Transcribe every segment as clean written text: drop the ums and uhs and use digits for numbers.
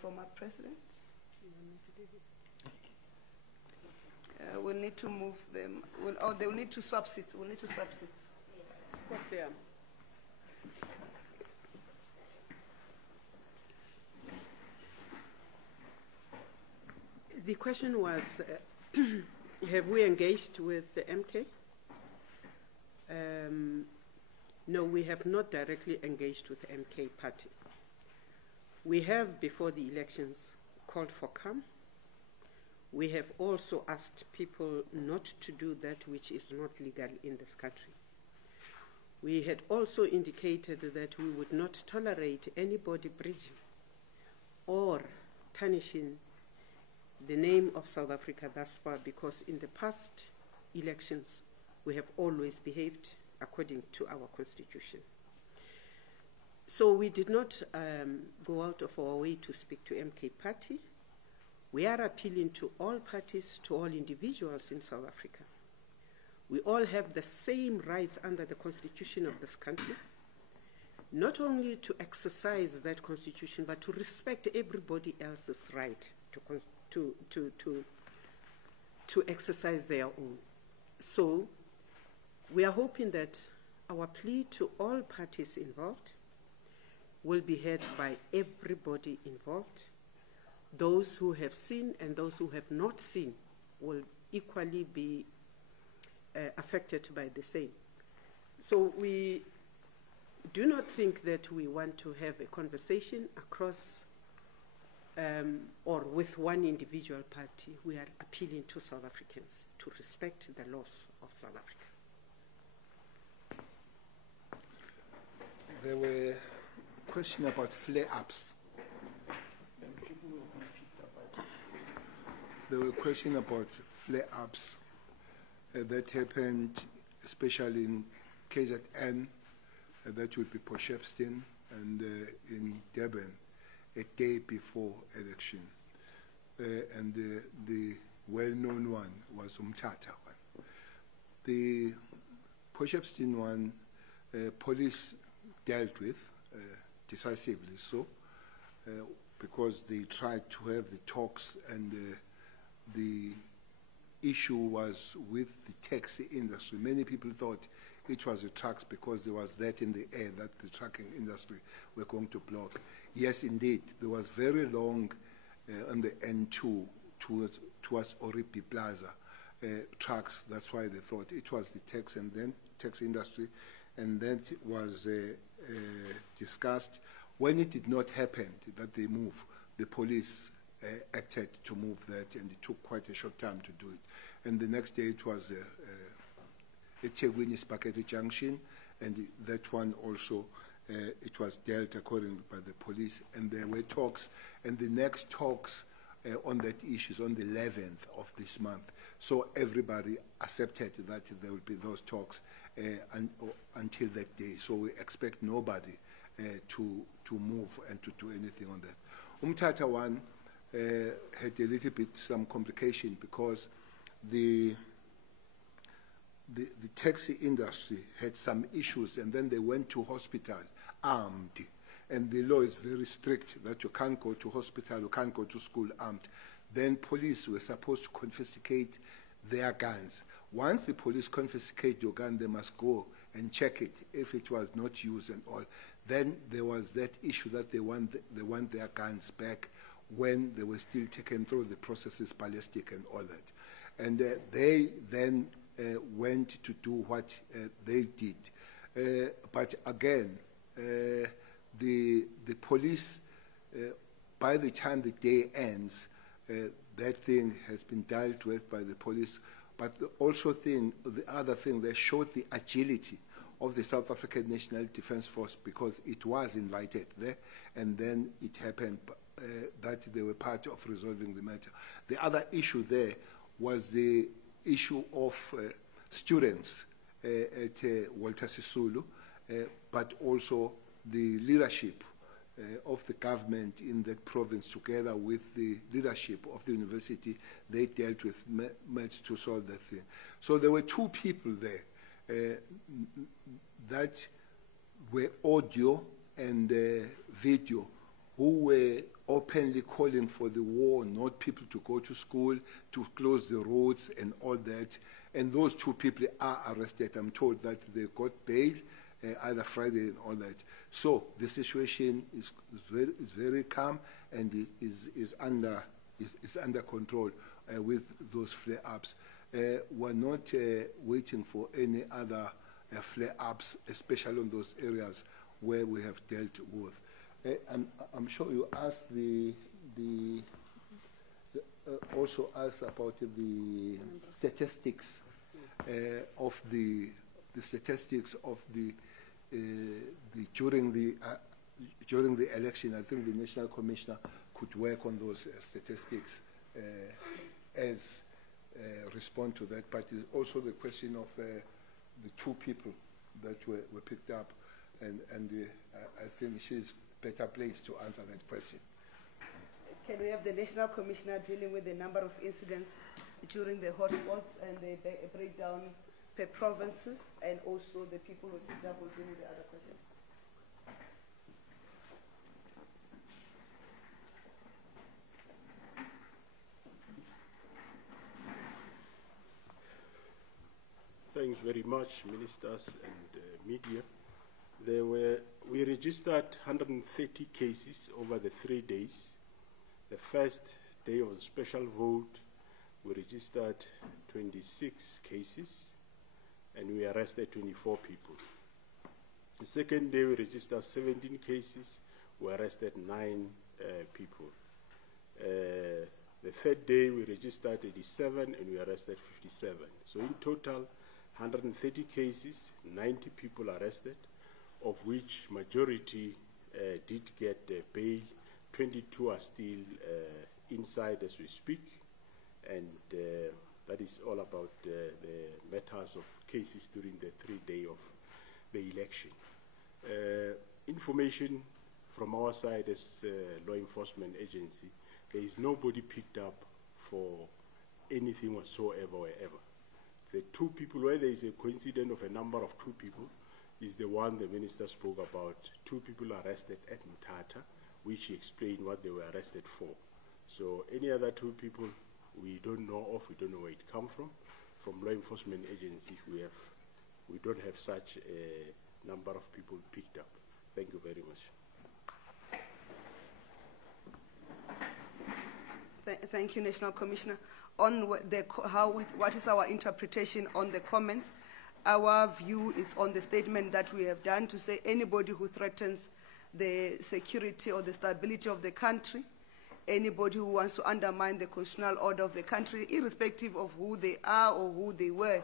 former president. We'll need to move them. They'll need to swap seats. We'll need to swap seats. Yes. The question was, have we engaged with the MK? No, we have not directly engaged with the MK party. We have, before the elections, called for calm. We have also asked people not to do that which is not legal in this country. We had also indicated that we would not tolerate anybody bridging or tarnishing the name of South Africa thus far, because in the past elections, we have always behaved according to our constitution. So we did not go out of our way to speak to MK party. We are appealing to all parties, to all individuals in South Africa. We all have the same rights under the constitution of this country, not only to exercise that constitution, but to respect everybody else's right to exercise their own. So we are hoping that our plea to all parties involved will be heard by everybody involved. Those who have seen and those who have not seen will equally be affected by the same. So we do not think that we want to have a conversation across or with one individual party. We are appealing to South Africans to respect the laws of South Africa. There were questions about flare-ups. There were questions about flare-ups that happened, especially in KZN, that would be Potchefstroom, and in Durban, a day before election. And the well-known one was Umtata one. The Potchefstroom one, police dealt with decisively so, because they tried to have the talks, and the issue was with the taxi industry. Many people thought it was the trucks because there was that in the air that the trucking industry were going to block. Yes, indeed, there was very long on the N2 towards Oripi Plaza trucks. That's why they thought it was the tax and then tax industry, and then it was discussed. When it did not happen that they move, the police acted to move that, and it took quite a short time to do it. And the next day it was eThekwini Spakheto Junction, and that one also, it was dealt accordingly by the police, and there were talks, and the next talks on that issue is on the 11th of this month. So everybody accepted that there will be those talks until that day. So we expect nobody to move and to do anything on that. Umtata one had a little bit some complication because the taxi industry had some issues, and then they went to hospital armed. And the law is very strict that you can't go to hospital, you can't go to school armed. Then police were supposed to confiscate their guns. Once the police confiscate your gun, they must go and check it if it was not used and all. Then there was that issue that they want their guns back when they were still taken through the processes, ballistic and all that. And they then went to do what they did. But again, the police, by the time the day ends, that thing has been dealt with by the police. But the other thing, they showed the agility of the South African National Defence Force, because it was invited there, and then it happened that they were part of resolving the matter. The other issue there was the issue of students at Walter Sisulu, but also the leadership of the government in that province, together with the leadership of the university, they dealt with met to solve that thing. So there were two people there that were audio and video who were openly calling for the war, not people to go to school, to close the roads and all that. And those 2 people are arrested. I'm told that they got bail either Friday and all that. So the situation is very calm and is under control with those flare-ups. We're not waiting for any other flare-ups, especially on those areas where we have dealt with. I'm sure you asked also asked about the statistics of the statistics of during the election. I think the National Commissioner could work on those statistics as respond to that. But it's also the question of the 2 people that were picked up, and I think she's better placed to answer that question. Can we have the National Commissioner dealing with the number of incidents during the hotspots and the breakdown per provinces, and also the people who picked up will deal with the other question? Thanks very much, ministers and media. We registered 130 cases over the 3 days. The first day of the special vote, we registered 26 cases and we arrested 24 people. The second day, we registered 17 cases, we arrested 9 people. The third day, we registered 87 and we arrested 57. So in total, 130 cases, 90 people arrested, of which majority did get bail. 22 are still inside as we speak, and that is all about the matters of cases during the 3 days of the election. Information from our side as law enforcement agency, there is nobody picked up for anything whatsoever or ever. The 2 people, where there is a coincidence of a number of 2 people, is the one the minister spoke about. 2 people arrested at Mthatha, which he explained what they were arrested for. So any other 2 people we don't know of, we don't know where it come from. From law enforcement agency, we don't have such a number of people picked up. Thank you very much. Thank you, National Commissioner. On what is our interpretation on the comments? Our view is on the statement that we have done to say anybody who threatens the security or the stability of the country, anybody who wants to undermine the constitutional order of the country, irrespective of who they are or who they were,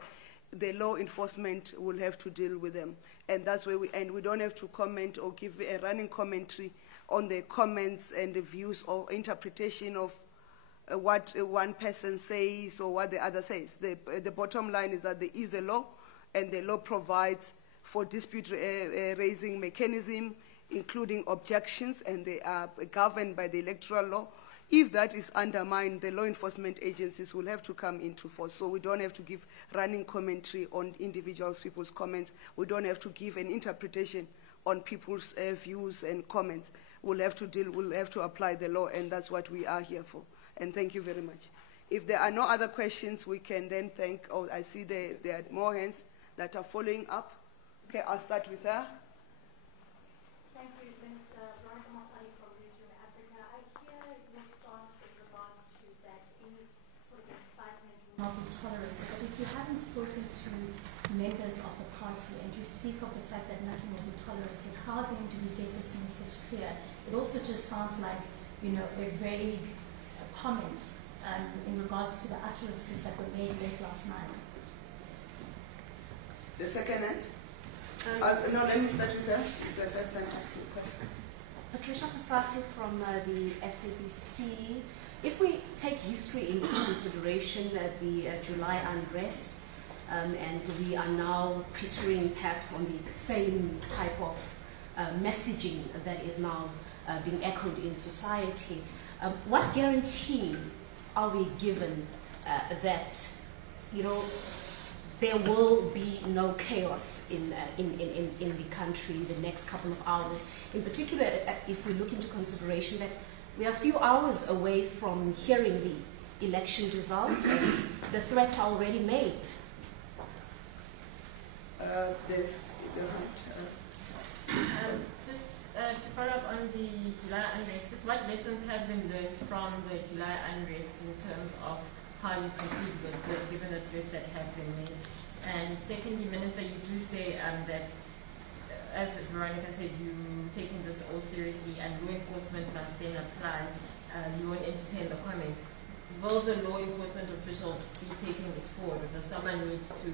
the law enforcement will have to deal with them. And that's where we end. We don't have to comment or give a running commentary on the comments and the views or interpretation of what one person says or what the other says. The bottom line is that there is a law, and the law provides for dispute raising mechanism, including objections, and they are governed by the electoral law. If that is undermined, the law enforcement agencies will have to come into force. So we don't have to give running commentary on people's comments. We don't have to give an interpretation on people's views and comments. We'll have to apply the law, and that's what we are here for. And thank you very much. If there are no other questions, we can then thank, oh, I see there are more hands that are following up. Okay, I'll start with her. Thank you, Minister. From Newsroom Africa. I hear your stance in regards to that any sort of incitement will not be tolerated. But if you haven't spoken to members of the party and you speak of the fact that nothing will be tolerated, how then do we get this message clear? It also just sounds like, you know, a vague comment in regards to the utterances that were made late last night. The second hand? No, let me start with her. It's the first time asking a question. Patricia Fasahi from the SABC. If we take history into consideration, the July unrest, and we are now teetering perhaps on the same type of messaging that is now being echoed in society, what guarantee are we given that, you know, there will be no chaos in the country in the next couple of hours. In particular, if we look into consideration that we are a few hours away from hearing the election results, and the threats are already made. There's the hand. Just to follow up on the July unrest, just what lessons have been learned from the July unrest in terms of how you proceed with this, given the threats that have been made? And secondly, Minister, you do say that, as Veronica said, you're taking this all seriously and law enforcement must then apply. You won't entertain the comments. Will the law enforcement officials be taking this forward? Or does someone need to,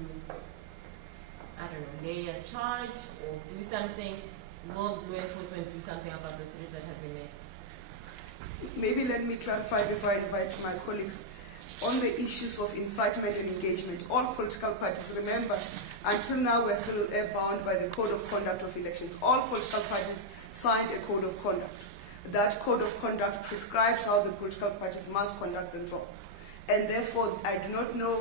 I don't know, lay a charge or do something? Will law enforcement do something about the threats that have been made? Maybe let me clarify before I invite my colleagues. On the issues of incitement and engagement, all political parties, remember, until now we're still bound by the Code of Conduct of Elections. All political parties signed a Code of Conduct. That Code of Conduct prescribes how the political parties must conduct themselves. And therefore, I do not know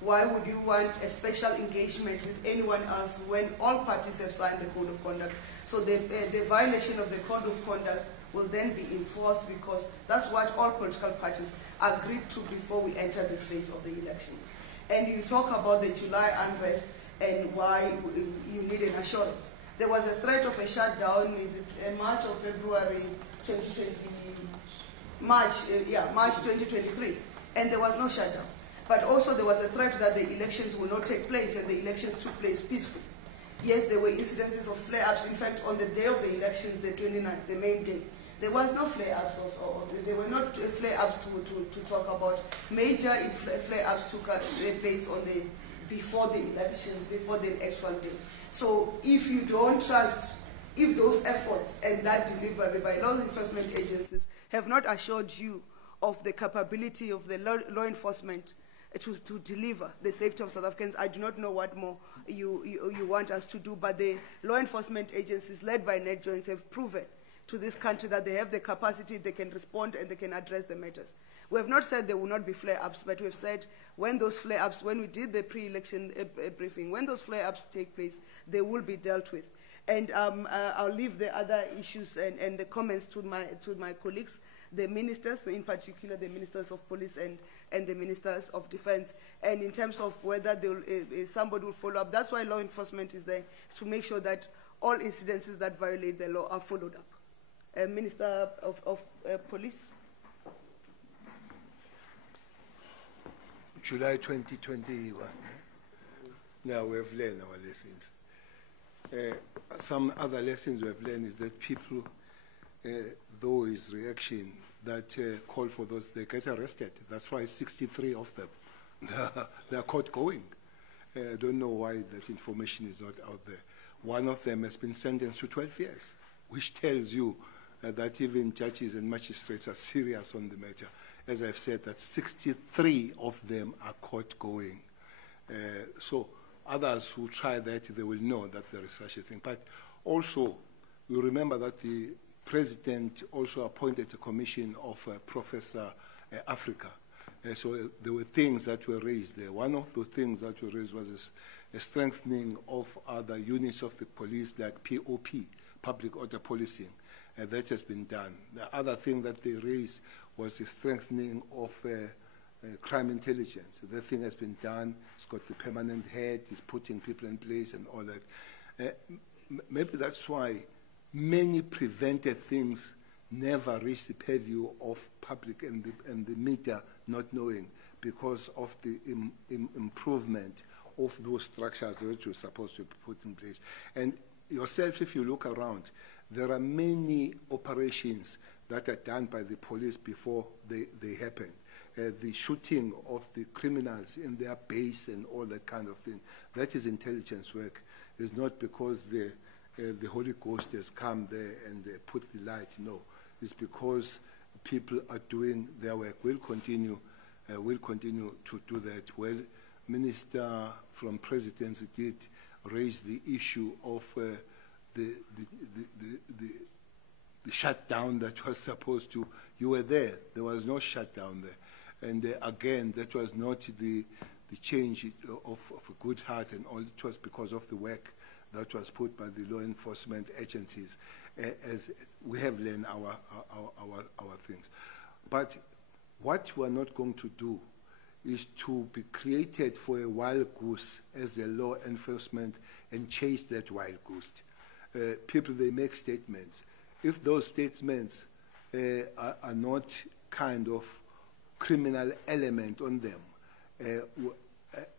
why would you want a special engagement with anyone else when all parties have signed the Code of Conduct. So the violation of the Code of Conduct will then be enforced, because that's what all political parties agreed to before we enter this phase of the elections. And you talk about the July unrest and why you need an assurance. There was a threat of a shutdown, is it March or February 2020? March 2023, and there was no shutdown. But also there was a threat that the elections will not take place, and the elections took place peacefully. Yes, there were incidences of flare-ups. In fact, on the day of the elections, the 29th, the main day, there was no flare-ups, there were not flare-ups to talk about. Major flare-ups took place on before the elections, before the actual day. So if you don't trust, if those efforts and that delivery by law enforcement agencies have not assured you of the capability of the law enforcement to deliver the safety of South Africans, I do not know what more you want us to do. But the law enforcement agencies led by Net Joints have proven to this country that they have the capacity, they can respond and they can address the matters. We have not said there will not be flare-ups, but we have said when those flare-ups, when we did the pre-election briefing, when those flare-ups take place, they will be dealt with. And I'll leave the other issues and the comments to my colleagues, the ministers, in particular the ministers of police and the ministers of defense. And in terms of whether somebody will follow up, that's why law enforcement is there, to make sure that all incidences that violate the law are followed up. Minister of Police. July 2021. Now we have learned our lessons. Some other lessons we have learned is that people, though his reaction that call for those, they get arrested. That's why 63 of them, they are caught going. I don't know why that information is not out there. One of them has been sentenced to 12 years, which tells you that even judges and magistrates are serious on the matter. As I've said, that 63 of them are caught going. So others who try that, they will know that there is such a thing. But also, you remember that the president also appointed a commission of Professor Africa. So there were things that were raised there. One of the things that were raised was a strengthening of other units of the police, like POP, public order policing. That has been done. The other thing that they raised was the strengthening of crime intelligence. That thing has been done. It's got the permanent head. It's putting people in place and all that. Maybe that's why many prevented things never reached the purview of public and the media not knowing, because of the improvement of those structures which were supposed to be put in place. And yourself, if you look around, there are many operations that are done by the police before they happen. The shooting of the criminals in their base and all that kind of thing, that is intelligence work. It's not because the Holy Ghost has come there and put the light. No, it's because people are doing their work. We'll continue to do that. Well, Minister from Presidency did raise the issue of the shutdown that was supposed to. You were there. There was no shutdown there. And again, that was not the the change of a good heart and all. It was because of the work that was put by the law enforcement agencies, as we have learned our things. But what we're not going to do is to be created for a wild goose as a law enforcement and chase that wild goose. People, they make statements. If those statements are not kind of criminal element on them,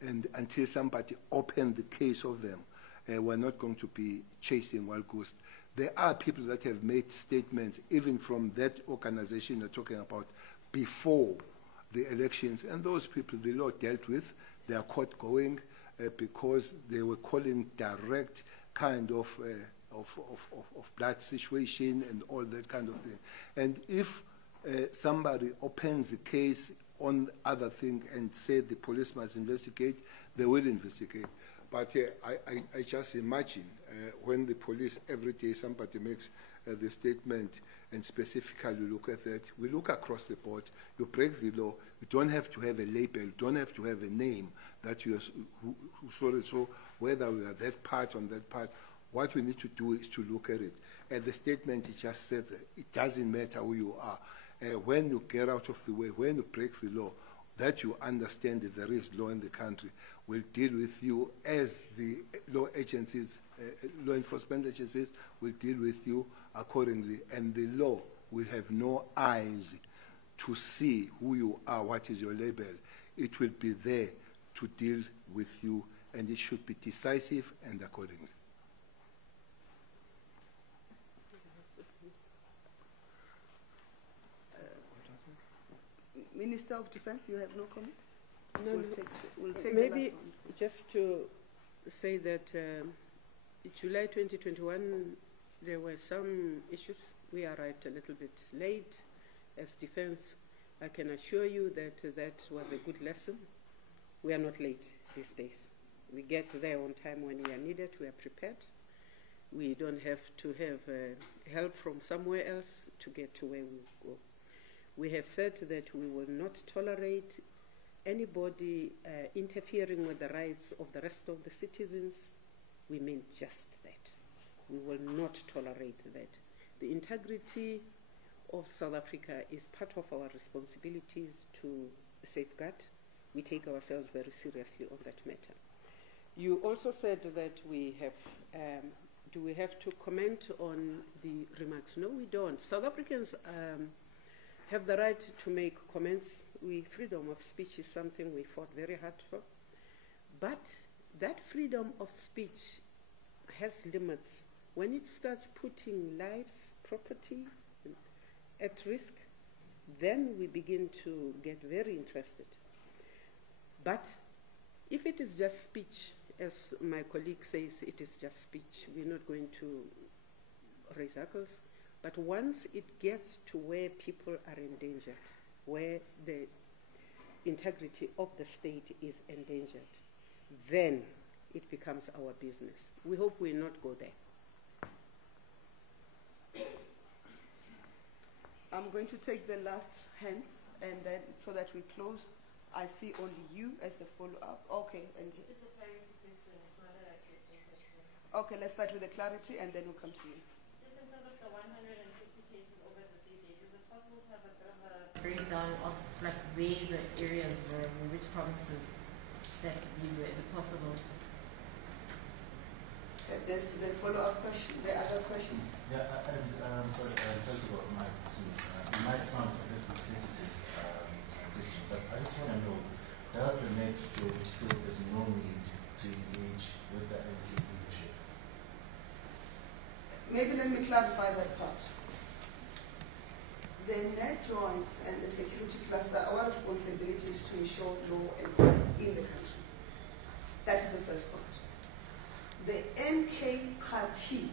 and until somebody opens the case of them, we're not going to be chasing wild goose. There are people that have made statements, even from that organization you're talking about, before the elections, and those people the law dealt with. They are caught going because they were calling direct kind of blood situation and all that kind of thing. And if somebody opens a case on other thing and say the police must investigate, they will investigate. But I just imagine when the police, every day somebody makes the statement and specifically look at that, we look across the board. You break the law, you don't have to have a label, you don't have to have a name that you are who saw it. So whether we are that part on that part, what we need to do is to look at it. And the statement it just said, it doesn't matter who you are. When you get out of the way, when you break the law, that you understand that there is law in the country, will deal with you as the law agencies, law enforcement agencies will deal with you accordingly, and the law will have no eyes to see who you are, what is your label. It will be there to deal with you, and it should be decisive and accordingly. Minister of Defense, you have no comment? No, we'll take maybe just to say that July 2021, there were some issues. We arrived a little bit late as defense. I can assure you that that was a good lesson. We are not late these days. We get there on time when we are needed. We are prepared. We don't have to have help from somewhere else to get to where we go. We have said that we will not tolerate anybody interfering with the rights of the rest of the citizens. We mean just that. We will not tolerate that. The integrity of South Africa is part of our responsibilities to safeguard. We take ourselves very seriously on that matter. You also said that we have, do we have to comment on the remarks? No, we don't. South Africans have the right to make comments. Freedom of speech is something we fought very hard for. But that freedom of speech has limits. When it starts putting lives, property at risk, then we begin to get very interested. But if it is just speech, as my colleague says, it is just speech. We're not going to raise circles. But once it gets to where people are endangered, where the integrity of the state is endangered, then it becomes our business. We hope we not go there. I'm going to take the last hand, and then so that we close, I see only you as a follow-up. Okay. And this is a clarity question. It's not a question. Okay, let's start with the clarity, and then we'll come to you. Just in terms of the 150 cases over the 3 days, is it possible to have a bit of a breakdown of like where the areas were, in which provinces that these were? Is it possible? There's the follow-up question, the other question. Yeah, and sorry, in terms of my questions, it might sound a little bit sensitive question, but I just want to know, does the next job feel there's no need to engage with the NK leadership? Maybe let me clarify that part. The net joints and the security cluster, our responsibility is to ensure law and order in the country. That is the first part. The MK party,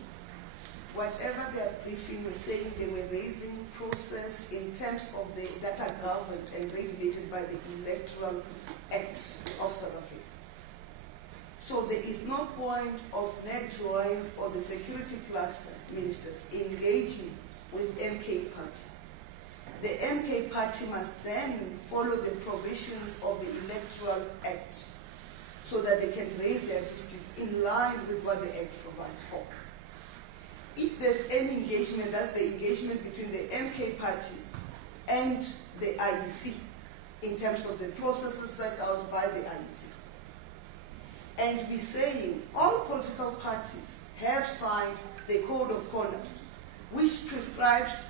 whatever their briefing was saying, they were raising process in terms of the that are governed and regulated by the Electoral Act of South Africa. So there is no point of net joints or the security cluster ministers engaging with MK party. The MK party must then follow the provisions of the Electoral Act so that they can raise their disputes in line with what the Act provides for. If there's any engagement, that's the engagement between the MK party and the IEC in terms of the processes set out by the IEC. And we're saying all political parties have signed the Code of Conduct, which prescribes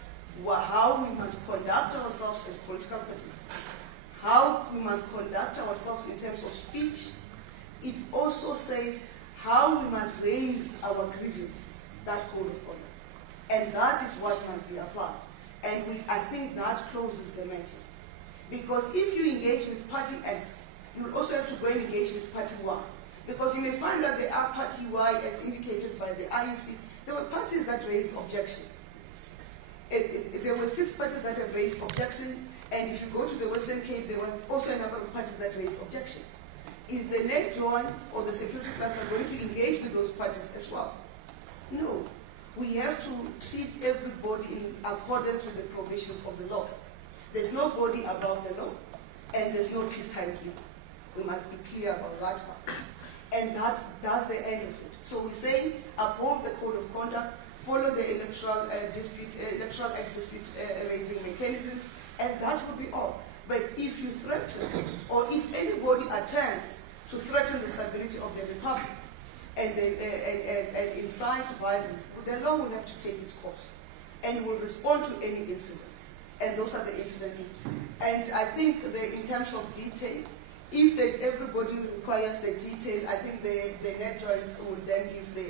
how we must conduct ourselves as political parties, how we must conduct ourselves in terms of speech. It also says how we must raise our grievances, that Code of Conduct. And that is what must be applied. And I think that closes the matter. Because if you engage with party X, you'll also have to go and engage with party Y. Because you may find that there are party Y, as indicated by the IEC. There were parties that raised objections. There were 6 parties that have raised objections, and if you go to the Western Cape, there was also a number of parties that raised objections. Is the net joints or the security cluster going to engage with those parties as well? No. We have to treat everybody in accordance with the provisions of the law. There's nobody above the law, and there's no peacetime either. We must be clear about that one. And that's the end of it. So we say uphold the Code of Conduct, follow the Electoral Act dispute raising mechanisms, and that will be all. But if you threaten, or if anybody attempts to threaten the stability of the Republic and incite violence, the law will have to take its course and will respond to any incidents. And those are the incidences. And I think in terms of detail, if everybody requires the detail, I think the net joints will then give the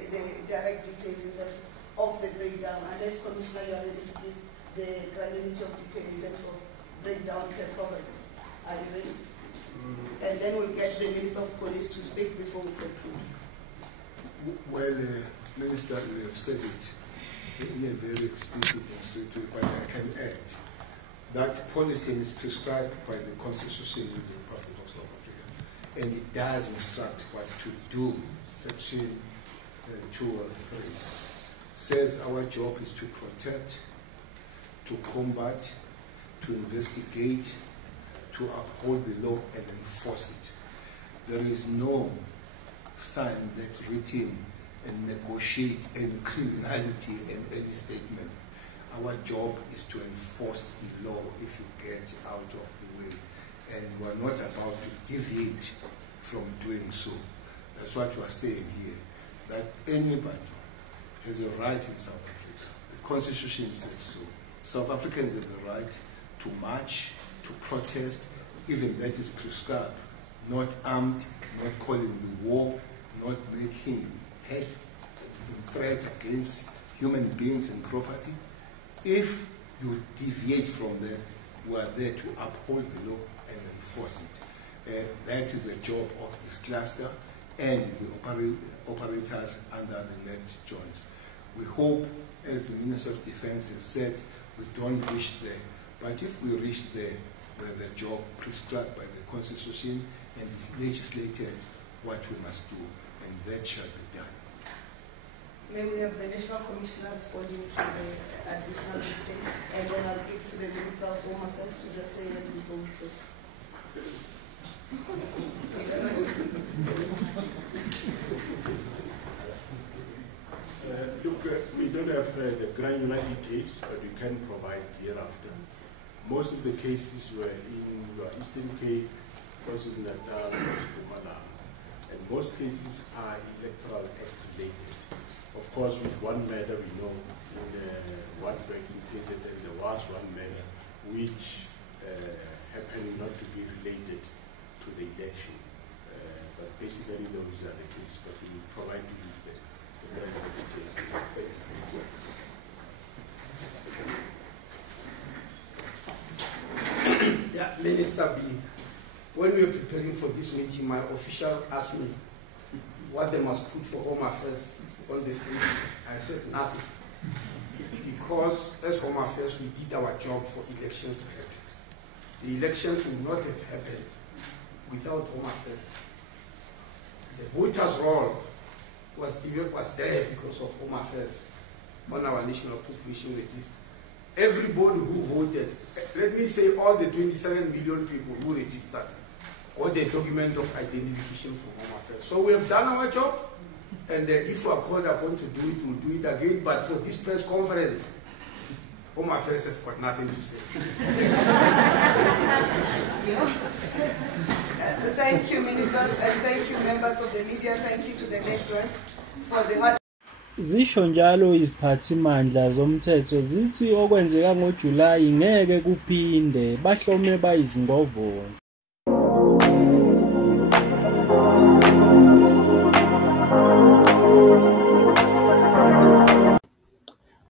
direct details in terms of the breakdown. Unless, Commissioner, you are ready to give the granularity of detail in terms of breakdown per province. Are you ready? And then we'll get the Minister of Police to speak before we conclude. Well, Minister, you have said it in a very explicit and straight way, but I can add that policing is prescribed by the Constitution of the Republic of South Africa, and it does instruct what to do. Section 2 or 3 says our job is to protect, to combat, to investigate, to uphold the law and enforce it. There is no sign that written and negotiate any criminality in any statement. Our job is to enforce the law if you get out of the way. And we're not about to deviate from doing so. That's what you are saying here, that anybody has a right in South Africa. The Constitution says so. South Africans have the right to march, to protest, even that is prescribed. Not armed, not calling the war, not making hate and threat against human beings and property. If you deviate from that, we are there to uphold the law and enforce it. That is the job of this cluster and the operators under the net joints. We hope, as the Minister of Defense has said, we don't reach there. But if we reach there, we have a job prescribed by the Constitution and legislated what we must do, and that shall be done. May we have the National Commissioner responding to the additional detail, and then I'll give to the Minister of Home Affairs to just say that before we close. Look, we don't have the granular details, but we can provide hereafter. Most of the cases were in the Eastern Cape, KwaZulu-Natal, Mpumalanga, and most cases are Electoral Act related. Of course, with one matter we know in one breaking case that there was one matter which happened not to be related to the election. But basically those are the cases, but we will provide you with the details. Thank you. Yeah, Minister B, when we were preparing for this meeting, my official asked me what they must put for Home Affairs on the stage. I said nothing. Because as Home Affairs, we did our job for elections to happen. The elections would not have happened without Home Affairs. The voters' roll was there because of Home Affairs on our national population register. Everybody who voted, let me say all the 27 million people who registered, got the document of identification from Home Affairs. So we have done our job, and if we are called upon to do it, we'll do it again. But for this press conference, Home Affairs has got nothing to say. Thank you, ministers, and thank you, members of the media. Thank you to the electorate for the hard. Zisho njalo iziphathimandla zomthetho zithi okwenzeka ngoJulayi ngeke kuphinde bahlome bayizingovola.